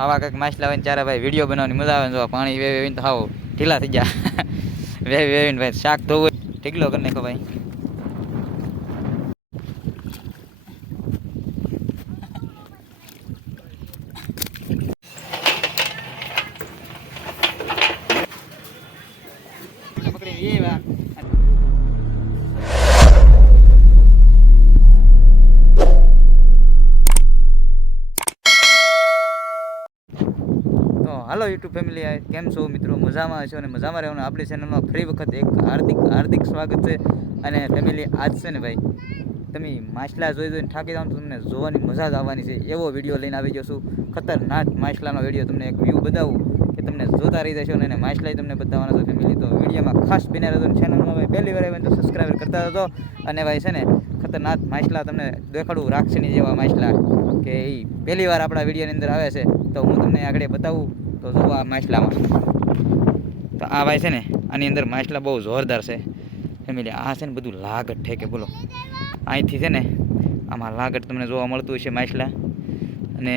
આવા કંઈક માછલા હોય ને ત્યારે ભાઈ વિડીયો બનાવવાની મજા આવે. જો પાણી વેવીને તો હાવ ઢીલા થઈ ગયા. વેવીને ભાઈ શાક ધોવું ઢીકલો કરી નાખો ભાઈ. હાલો યુટ્યુબ ફેમિલી, કેમ છો મિત્રો? મજામાં હશો અને મજામાં રહેવાનું. આપણી ચેનલમાં ફરી વખત એક હાર્દિક સ્વાગત છે. અને ફેમિલી આજ છે ને ભાઈ, તમે માછલા જોઈને થાકી જાવ તો તમને જોવાની મજા જ આવવાની છે એવો વિડીયો લઈને આવી ગયો છું. ખતરનાક માછલાનો વિડીયો તમને એક વ્યૂ બતાવું કે તમને જોતા રહી જશો અને માછલા તમને બતાવવાના છે ફેમિલી. તો વિડીયોમાં ખાસ બિના રહેજો. ચેનલમાં ભાઈ પહેલી વાર આવે તો સબસ્ક્રાઈબ કરતા રહેજો. અને ભાઈ છે ને ખતરનાક માછલા તમને દેખાડું, રાક્ષસની જેવા માછલા કે એ પહેલી વાર આપણા વિડીયોની અંદર આવે છે. તો હું તમને આગળ બતાવું. તો જો આ માછલામાં તો આ ભાઈ છે ને આની અંદર માછલા બહુ જોરદાર છે ફેમિલી. આ છે ને બધું લાગટ ઠેકે બોલો. અહીંથી છે ને આમાં લાગટ તમને જોવા મળતું હશે માછલા. અને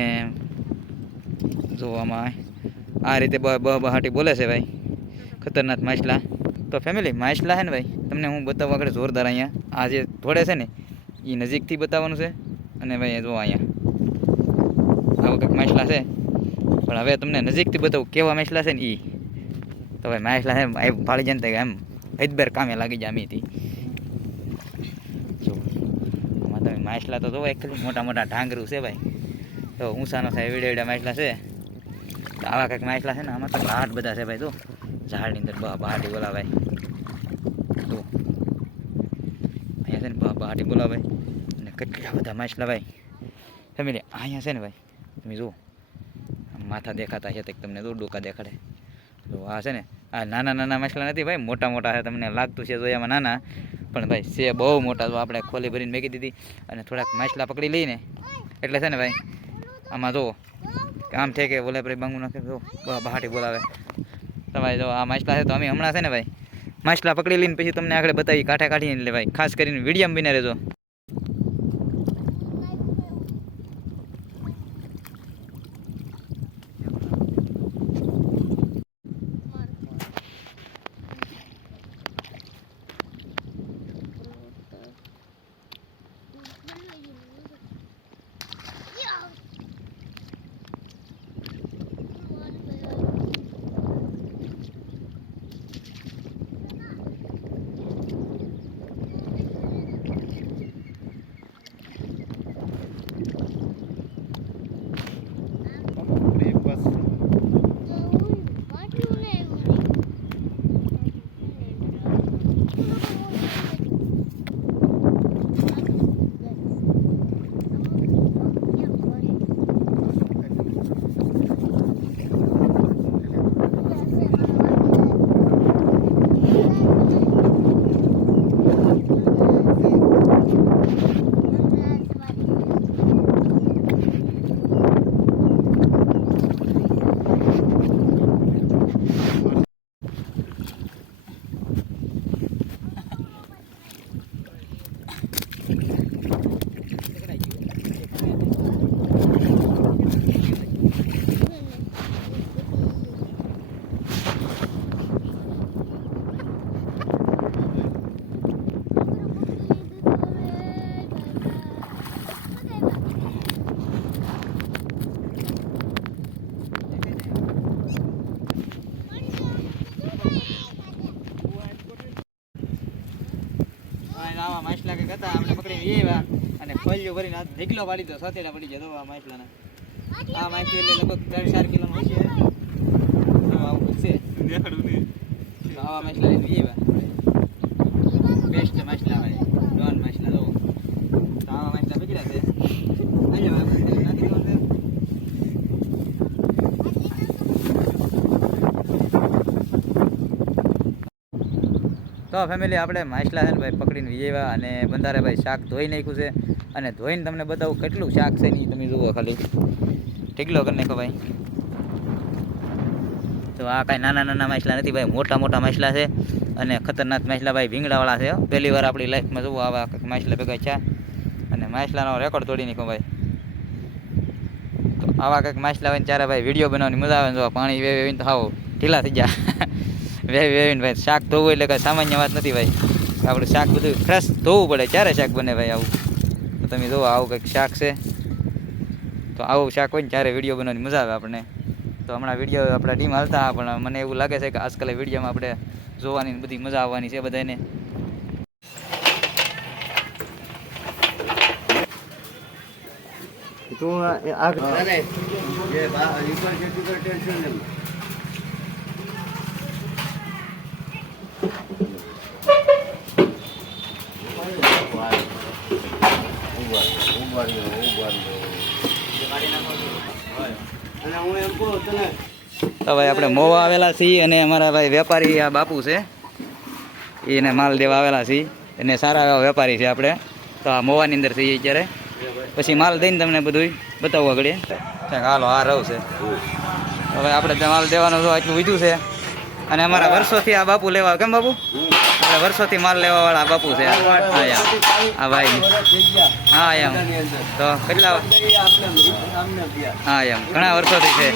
જો આમાં આ રીતે બહાટી બોલે છે ભાઈ, ખતરનાક માછલા. તો ફેમિલી માછલા છે ને ભાઈ તમને હું બતાવવા આગળ જોરદાર અહીંયા આ જે થોડે છે ને એ નજીકથી બતાવવાનું છે. અને ભાઈ જો અહીંયા આવું કંઈક માછલા છે, પણ હવે તમને નજીકથી બતાવું કેવા માછલા છે ને એ. તો ભાઈ માછલા છે ભાળી જાય ને એમ હૈદબર કામે લાગી જાય અમીથી. જો આમાં તમે માછલા તો જોવો એકલી મોટા મોટા ઢાંગરું છે ભાઈ. તો ઊંચાનો થાય એવડા માછલા છે. તો આવા કંઈક માછલા છે ને આમાં તો લાટ બધા છે ભાઈ. તો ઝાડની અંદર બહાટી બોલાવાય. તો અહીંયા છે ને બહાટી બોલાવાય અને કેટલા બધા માછલા ભાઈ ફેમિલી. અહીંયા છે ને ભાઈ તમે જુઓ માથા દેખાતા છે તમને, તો ડોકા દેખાડે. તો આ છે ને આ નાના માછલા નથી ભાઈ, મોટા મોટા છે. તમને લાગતું છે જોયામાં નાના, પણ ભાઈ છે બહુ મોટા. તો આપણે ખોલી ભરીને મેકી દીધી અને થોડાક માછલા પકડી લઈને એટલે છે ને ભાઈ આમાં જુઓ આમ છે કે બોલે ભાઈ બાંગુ નાખે. જો બહાટી બોલાવે તમારે. જો આ માછલા છે તો અમે હમણાં છે ને ભાઈ માછલા પકડી લઈને પછી તમને આગળ બતાવી કાંઠે કાઢીને. એટલે ભાઈ ખાસ કરીને વિડીયોમાં બિના રહેજો. આવા માછલા કે હતા આપણે પકડીને એવા અને ફળિયો ભરીને ઢીકલો પાડી દો. સતેડા પડી જાય. તો આ માછલાના આ માછલી એટલે લગભગ 3-4 કિલોનું હોય છે. આવું છે આવા માછલા એવા બેસ્ટ માછલા હોય. ડોન માછલા જો તો આવા માછલા પકડ્યા છે. તો ફેમિલી આપણે માછલા છે ને ભાઈ પકડીને વિજેવા અને બંધારે ભાઈ શાક ધોઈ નાખ્યું છે. અને ધોઈને તમને બતાવું કેટલું શાક છે નહીં તમે જુઓ ખાલી ઢીકલો કરી નાખો ભાઈ. તો આ કાંઈ નાના માછલા નથી ભાઈ, મોટા માછલા છે. અને ખતરનાક માછલા ભાઈ ભીંગડાવાળા છે. પહેલી વાર આપણી લાઈફમાં જુઓ આવા માછલા ભેગા છે. અને માછલાનો રેકોર્ડ તોડી નાખો ભાઈ. તો આવા કંઈક માછલા હોય ને ત્યારે ભાઈ વિડીયો બનાવવાની મજા આવે ને જો પાણી વેવીને તો હાવ ઢીલા થઈ ગયા વેવીને ભાઈ શાક ધોવું એટલે કાંઈ સામાન્ય વાત નથી ભાઈ આપણે શાક બધું ફ્રેશ ધોવું પડે ત્યારે શાક બને ભાઈ આવું તો તમે જુઓ આવું કંઈક શાક છે તો આવું શાક હોય ને ત્યારે વિડીયો બનાવવાની મજા આવે આપણને તો હમણાં વિડીયો આપણા ટીમ હાલતા પણ મને એવું લાગે છે કે આજકાલ વિડીયોમાં આપણે જોવાની બધી મજા આવવાની છે બધાને તો ભાઈ આપણે મોવા આવેલા છીએ અને અમારા ભાઈ વેપારી આ બાપુ છે એને માલ દેવા આવેલા છીએ અને સારા એવા વેપારી છે આપણે તો આ મોવાની અંદર છીએ અત્યારે પછી માલ દઈને તમને બધું બતાવવા ઘડીએ હાલો આ રહું છે હવે આપણે ત્યાં માલ દેવાનો તો આટલું વીધું છે અને અમારા વર્ષોથી આ બાપુ લેવા કેમ બાપુ આપણે વર્ષોથી માલ લેવા વાળા બાપુ છે હા ભાઈ હા એમ તો કેટલા હા એમ ઘણા વર્ષોથી છે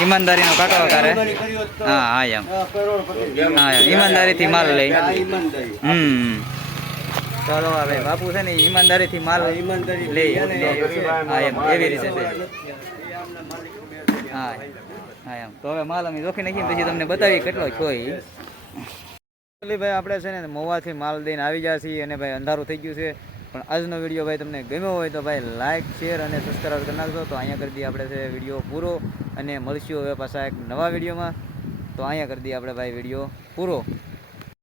ઈમાનદારીનો કાકા કરે હા હા એમ હા એમ ઈમાનદારીથી માલ લઈ ચાલો હવે બાપુ છે ને ઈમાનદારીથી માલ લઈ હા એમ એવી રીતે છે હા હા એમ તો હવે માલ અમે જોખી નાખીને પછી તમને બતાવી કેટલો છો એ ભાઈ આપણે છે ને મોવાથી માલ દઈને આવી ગયા છીએ અને ભાઈ અંધારું થઈ ગયું છે પણ આજનો વિડીયો ભાઈ તમને ગમ્યો હોય તો ભાઈ લાઇક શેર અને સબસ્ક્રાઈબ કરી નાખજો તો અહીંયા કરી દઈએ આપણે છે વિડીયો પૂરો અને મળશું હવે પાછા એક નવા વિડીયોમાં તો અહીંયા કરી દઈએ આપણે ભાઈ વિડીયો પૂરો